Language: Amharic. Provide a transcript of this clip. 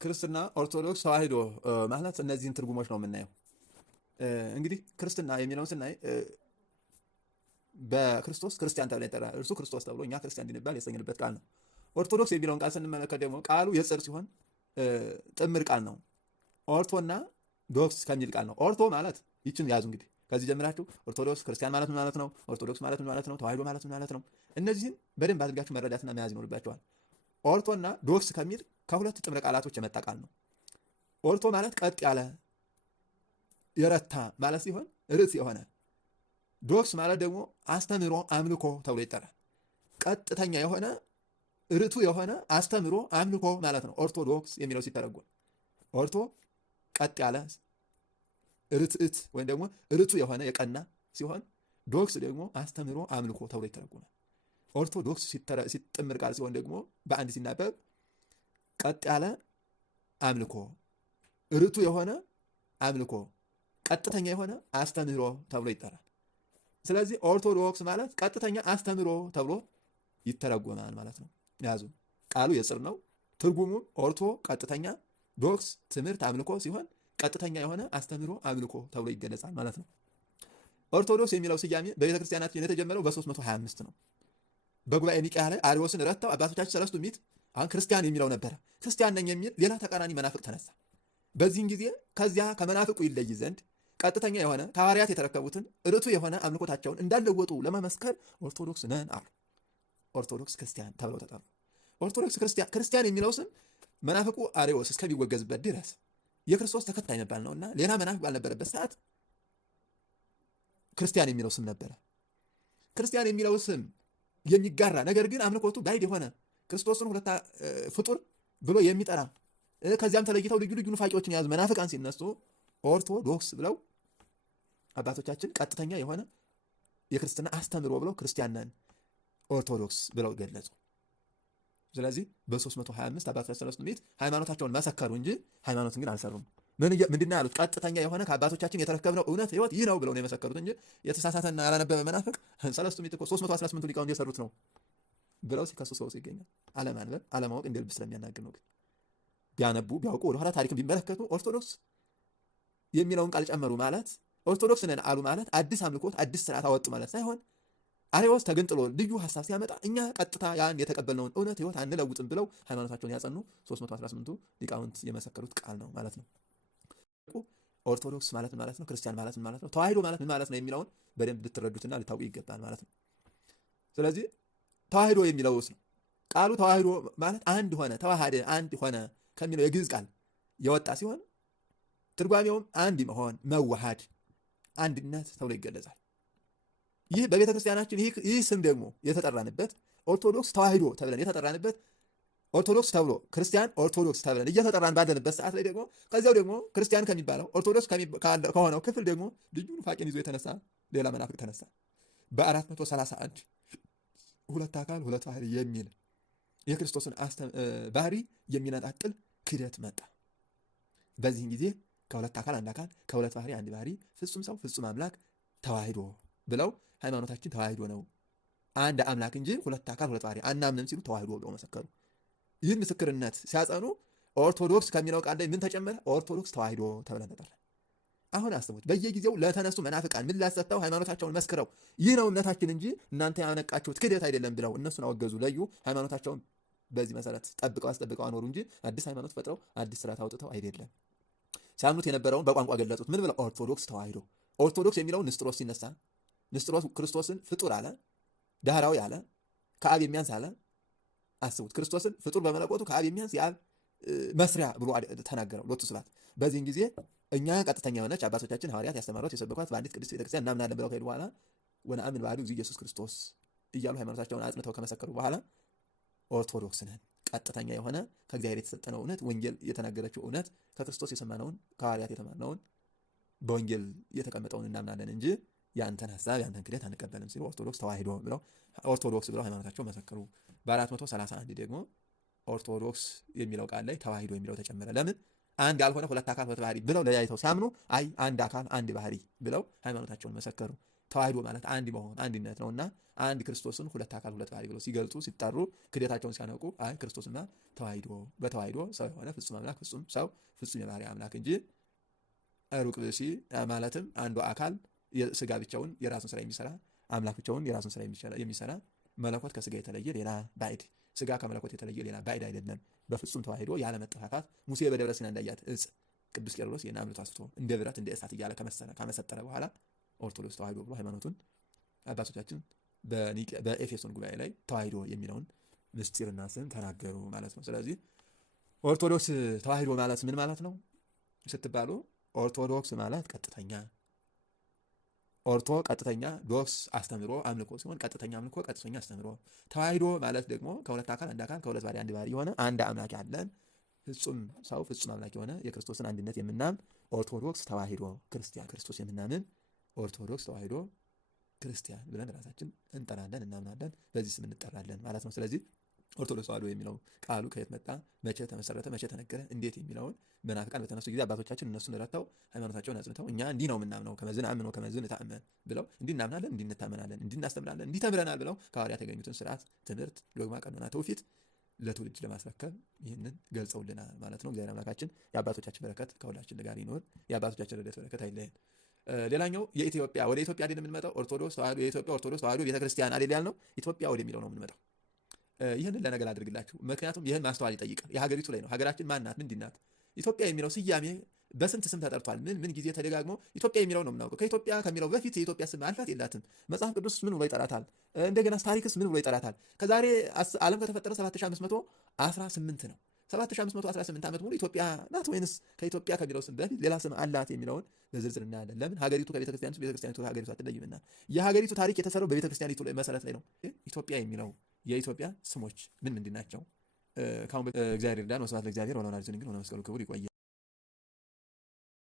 ክርስትና፣ ኦርቶዶክስ፣ ተዋህዶ ማለት እነዚህን ትርጉሞች ነው የምናየው። እንግዲህ ክርስትና የሚለውን ስናይ በክርስቶስ ክርስቲያን ተብሎ ይጠራል። እርሱ ክርስቶስ ተብሎ እኛ ክርስቲያን እንድንባል የተሰኘንበት ቃል ነው። ኦርቶዶክስ የሚለውን ቃል ስንመለከት ደግሞ ቃሉ የጽር ሲሆን ጥምር ቃል ነው። ኦርቶና ዶክስ ከሚል ቃል ነው። ኦርቶ ማለት ይችን ያዙ እንግዲህ ከዚህ ጀምራችሁ ኦርቶዶክስ ክርስቲያን ማለት ምን ማለት ነው? ኦርቶዶክስ ማለት ምን ማለት ነው? ተዋህዶ ማለት ምን ማለት ነው? እነዚህን በደንብ አድርጋችሁ መረዳትና መያዝ ይኖርባችኋል። ኦርቶና ዶክስ ከሚል ከሁለት ጥምረ ቃላቶች የመጣ ቃል ነው። ኦርቶ ማለት ቀጥ ያለ የረታ ማለት ሲሆን ርዕስ የሆነ፣ ዶክስ ማለት ደግሞ አስተምሮ አምልኮ ተብሎ ይጠራል። ቀጥተኛ የሆነ ርቱ የሆነ አስተምሮ አምልኮ ማለት ነው ኦርቶዶክስ የሚለው ሲተረጎም። ኦርቶ ቀጥ ያለ ርትዕት ወይም ደግሞ ርቱ የሆነ የቀና ሲሆን፣ ዶክስ ደግሞ አስተምሮ አምልኮ ተብሎ ይተረጎማል። ኦርቶዶክስ ሲጥምር ቃል ሲሆን ደግሞ በአንድ ሲናበብ ቀጥ ያለ አምልኮ፣ ርቱ የሆነ አምልኮ፣ ቀጥተኛ የሆነ አስተምህሮ ተብሎ ይጠራል። ስለዚህ ኦርቶዶክስ ማለት ቀጥተኛ አስተምህሮ ተብሎ ይተረጎማል ማለት ነው። ያዙ ቃሉ የጽር ነው። ትርጉሙም ኦርቶ ቀጥተኛ፣ ዶክስ ትምህርት አምልኮ ሲሆን ቀጥተኛ የሆነ አስተምህሮ አምልኮ ተብሎ ይገለጻል ማለት ነው። ኦርቶዶክስ የሚለው ስያሜ በቤተ ክርስቲያናችን የተጀመረው በ325 ነው። በጉባኤ ኒቅያ ላይ አርዮስን ረድተው አባቶቻችን ሰለስቱ ምዕት አሁን ክርስቲያን የሚለው ነበረ። ክርስቲያን ነኝ የሚል ሌላ ተቃራኒ መናፍቅ ተነሳ። በዚህን ጊዜ ከዚያ ከመናፍቁ ይለይ ዘንድ ቀጥተኛ የሆነ ከሐዋርያት የተረከቡትን ርቱ የሆነ አምልኮታቸውን እንዳለወጡ ለመመስከር ኦርቶዶክስ ነን አሉ። ኦርቶዶክስ ክርስቲያን ተብለው ተጠሩ። ኦርቶዶክስ ክርስቲያን የሚለው ስም መናፍቁ አርዮስ እስከሚወገዝበት ድረስ የክርስቶስ ተከታይ መባል ነውና ሌላ መናፍቅ ባልነበረበት ሰዓት ክርስቲያን የሚለው ስም ነበረ። ክርስቲያን የሚለው ስም የሚጋራ ነገር ግን አምልኮቱ ባዕድ የሆነ ክርስቶስን ሁለት ፍጡር ብሎ የሚጠራ ከዚያም ተለይተው ልዩ ልዩ ኑፋቂዎችን የያዙ መናፍቃን ሲነሱ ኦርቶዶክስ ብለው አባቶቻችን ቀጥተኛ የሆነ የክርስትና አስተምሮ ብለው ክርስቲያን ነን ኦርቶዶክስ ብለው ገለጹ። ስለዚህ በ325 አባቶቻችን ሰለስቱ ምዕት ሃይማኖታቸውን መሰከሩ እንጂ ሃይማኖትን ግን አልሰሩም። ምንድነው ያሉት? ቀጥተኛ የሆነ ከአባቶቻችን የተረከብነው እውነት ህይወት ይህ ነው ብለው ነው የመሰከሩት እንጂ የተሳሳተና ያላነበበ መናፍቅ ሰለስቱ ምዕት እኮ 318 ሊቃውንት የሰሩት ነው ብለው ሲከሱ ሰው ይገኛል። አለማንበብ አለማወቅ እንደ ልብ ስለሚያናግር ነው። ግን ቢያነቡ ቢያውቁ ወደኋላ ታሪክን ቢመለከቱ ኦርቶዶክስ የሚለውን ቃል ጨመሩ ማለት ኦርቶዶክስ ነን አሉ ማለት አዲስ አምልኮት አዲስ ስርዓት አወጡ ማለት ሳይሆን አርዮስ ተገንጥሎ ልዩ ሐሳብ ሲያመጣ እኛ ቀጥታ ያን የተቀበልነውን እውነት ህይወት አንለውጥም ብለው ሃይማኖታቸውን ያጸኑ 318ቱ ሊቃውንት የመሰከሩት ቃል ነው ማለት ነው። ኦርቶዶክስ ማለት ምን ማለት ነው? ክርስቲያን ማለት ምን ማለት ነው? ተዋህዶ ማለት ምን ማለት ነው የሚለውን በደንብ ልትረዱትና ልታውቁ ይገባል ማለት ነው። ስለዚህ ተዋህዶ የሚለው ነው ቃሉ። ተዋህዶ ማለት አንድ ሆነ፣ ተዋሃደ፣ አንድ ሆነ ከሚለው የግዕዝ ቃል የወጣ ሲሆን ትርጓሜውም አንድ መሆን፣ መዋሃድ፣ አንድነት ተብሎ ይገለጻል። ይህ በቤተ ክርስቲያናችን ይህ ስም ደግሞ የተጠራንበት ኦርቶዶክስ ተዋህዶ ተብለን የተጠራንበት ኦርቶዶክስ ተብሎ ክርስቲያን ኦርቶዶክስ ተብለን እየተጠራን ባለንበት ሰዓት ላይ ደግሞ ከዚያው ደግሞ ክርስቲያን ከሚባለው ኦርቶዶክስ ከሆነው ክፍል ደግሞ ልዩ ኑፋቄን ይዞ የተነሳ ሌላ መናፍቅ ተነሳ። በ431 ሁለት አካል ሁለት ባህሪ የሚል የክርስቶስን ባህሪ የሚነጣጥል ክደት መጣ። በዚህን ጊዜ ከሁለት አካል አንድ አካል ከሁለት ባህሪ አንድ ባህሪ ፍጹም ሰው ፍጹም አምላክ ተዋህዶ ብለው ሃይማኖታችን ተዋህዶ ነው፣ አንድ አምላክ እንጂ ሁለት አካል ሁለት ባህሪ አናምንም ሲሉ ተዋህዶ ብለው መሰከሩ። ይህን ምስክርነት ሲያጸኑ ኦርቶዶክስ ከሚለው ቃል ላይ ምን ተጨመረ? ኦርቶዶክስ ተዋህዶ ተብለን ተጠራ። አሁን አስቡት፣ በየጊዜው ለተነሱ መናፍቃን ምን ላሰጥተው ሃይማኖታቸውን መስክረው ይህ ነው እምነታችን እንጂ እናንተ ያነቃችሁት ክደት አይደለም ብለው እነሱን አወገዙ፣ ለዩ። ሃይማኖታቸውን በዚህ መሰረት ጠብቀው አስጠብቀው አኖሩ እንጂ አዲስ ሃይማኖት ፈጥረው አዲስ ስርዓት አውጥተው አይደለም። ሲያምኑት የነበረውን በቋንቋ ገለጹት። ምን ብለው? ኦርቶዶክስ ተዋህዶ። ኦርቶዶክስ የሚለውን ንስጥሮስ ሲነሳ ንስጥሮስ ክርስቶስን ፍጡር አለ፣ ዳህራዊ አለ፣ ከአብ የሚያንስ አለ። አስቡት፣ ክርስቶስን ፍጡር በመለኮቱ ከአብ የሚያንስ የአብ መስሪያ ብሎ ተናገረው ሎቱ ስብሐት። በዚህን ጊዜ እኛ ቀጥተኛ የሆነች አባቶቻችን ሐዋርያት ያስተማሩት የሰበኳት በአንዲት ቅድስት ቤተክርስቲያን እናምናለን ብለው ከሄዱ በኋላ ወነአምን በአሐዱ እግዚእ ኢየሱስ ክርስቶስ እያሉ ሃይማኖታቸውን አጽንተው ከመሰከሩ በኋላ ኦርቶዶክስ ነን፣ ቀጥተኛ የሆነ ከእግዚአብሔር የተሰጠነው እውነት ወንጌል የተናገረችው እውነት ከክርስቶስ የሰማነውን ከሐዋርያት የተማርነውን በወንጌል የተቀመጠውን እናምናለን እንጂ ያንተን ሐሳብ ያንተን ክደት አንቀበልም ሲሉ ኦርቶዶክስ ተዋህዶ ብለው ኦርቶዶክስ ብለው ሃይማኖታቸው መሰከሩ። በ431 ደግሞ ኦርቶዶክስ የሚለው ቃል ላይ ተዋህዶ የሚለው ተጨመረ። ለምን? አንድ ያልሆነ ሁለት አካል ሁለት ባህሪ ብለው ለያይተው ሲያምኑ አይ አንድ አካል አንድ ባህሪ ብለው ሃይማኖታቸውን መሰከሩ። ተዋህዶ ማለት አንድ መሆን አንድነት ነውና አንድ ክርስቶስን ሁለት አካል ሁለት ባህሪ ብለው ሲገልጹ ሲጣሩ ክህደታቸውን ሲያነቁ አይ ክርስቶስና ተዋህዶ በተዋህዶ ሰው የሆነ ፍጹም አምላክ ፍጹም ሰው ፍጹም የባህሪ አምላክ እንጂ ሩቅ ብእሲ ማለትም አንዱ አካል ስጋ ብቻውን የራሱን ስራ የሚሰራ አምላክ ብቻውን የራሱን ስራ የሚሰራ መለኮት ከስጋ የተለየ ሌላ ባዕድ ስጋ ከመለኮት የተለየ ሌላ ባዕድ አይደለም። በፍጹም ተዋህዶ ያለ መጠፋፋት ሙሴ በደብረ ሲና እንዳያት እጽ ቅዱስ ቄርሎስ ይህን አምልቶ አስፍቶ እንደ ብረት እንደ እሳት እያለ ከመሰጠረ በኋላ ኦርቶዶክስ ተዋህዶ ብሎ ሃይማኖቱን አባቶቻችን በኤፌሶን ጉባኤ ላይ ተዋህዶ የሚለውን ምስጢርና ስም ተናገሩ ማለት ነው። ስለዚህ ኦርቶዶክስ ተዋህዶ ማለት ምን ማለት ነው ስትባሉ ኦርቶዶክስ ማለት ቀጥተኛ ቀጥተኛ ዶክስ አስተምሮ አምልኮ ሲሆን ቀጥተኛ አምልኮ ቀጥተኛ አስተምሮ። ተዋህዶ ማለት ደግሞ ከሁለት አካል አንድ አካል ከሁለት ባህሪ አንድ ባህሪ የሆነ አንድ አምላክ ያለን ፍጹም ሰው ፍጹም አምላክ የሆነ የክርስቶስን አንድነት የምናምን ኦርቶዶክስ ተዋህዶ ክርስቲያን ክርስቶስ የምናምን ኦርቶዶክስ ተዋህዶ ክርስቲያን ብለን ራሳችን እንጠራለን እናምናለን፣ በዚህ ስም እንጠራለን ማለት ነው። ስለዚህ ኦርቶዶክስ ተዋህዶ የሚለው ቃሉ ከየት መጣ፣ መቼ ተመሰረተ፣ መቼ ተነገረ፣ እንዴት የሚለውን መናፍቃን በተነሱ ጊዜ አባቶቻችን እነሱን ረድተው ሃይማኖታቸውን አጽንተው እኛ እንዲህ ነው የምናምነው ከመዝን አምኖ ከመዝን ታመን ብለው እንዲህ እናምናለን እንዲህ እንታመናለን እንዲህ እናስተምራለን እንዲህ ተምረናል ብለው ከሐዋርያት ያገኙትን ስርዓት፣ ትምህርት፣ ዶግማ፣ ቀኖና፣ ትውፊት ለትውልድ ለማስረከብ ይህንን ገልጸውልናል ማለት ነው። እግዚአብሔር አምላካችን የአባቶቻችን በረከት ከሁላችን ጋር ይኖር፣ የአባቶቻችን ረድኤት በረከት አይለየን። ሌላኛው የኢትዮጵያ ወደ ኢትዮጵያ አይደል የምንመጣው ኦርቶዶክስ ተዋህዶ የኢትዮጵያ ኦርቶዶክስ ተዋህዶ ቤተክርስቲያን አይደል ያልነው ኢትዮጵያ ወደሚለው ነው የምንመጣው። ይህንን ለነገር አድርግላችሁ ምክንያቱም ይህን ማስተዋል ይጠይቃል። የሀገሪቱ ላይ ነው። ሀገራችን ማናት ምንድናት? ኢትዮጵያ የሚለው ስያሜ በስንት ስም ተጠርቷል? ምን ጊዜ ተደጋግሞ ኢትዮጵያ የሚለው ነው የምናውቀው። ከኢትዮጵያ ከሚለው በፊት የኢትዮጵያ ስም አላት የላትም? መጽሐፍ ቅዱስ ምን ብሎ ይጠራታል? እንደገና ታሪክስ ምን ብሎ ይጠራታል? ከዛሬ ዓለም ከተፈጠረ 7518 ነው። 7518 ዓመት ሙሉ ኢትዮጵያ ናት ወይንስ ከኢትዮጵያ ከሚለው ስም በፊት ሌላ ስም አላት የሚለውን በዝርዝር እናያለን። ለምን ሀገሪቱ ከቤተክርስቲያኒቱ ቤተክርስቲያኒቱ ከሀገሪቱ አትለይምና የሀገሪቱ ታሪክ የተሰራው በቤተክርስቲያኒቱ መሰረት ላይ ነው። ኢትዮጵያ የሚለው የኢትዮጵያ ስሞች ምን ምንድን ናቸው? ካሁን እግዚአብሔር ይርዳን። ወስብሐት ለእግዚአብሔር ወለወላዲቱ ድንግል ወለመስቀሉ ክቡር። ይቆያል።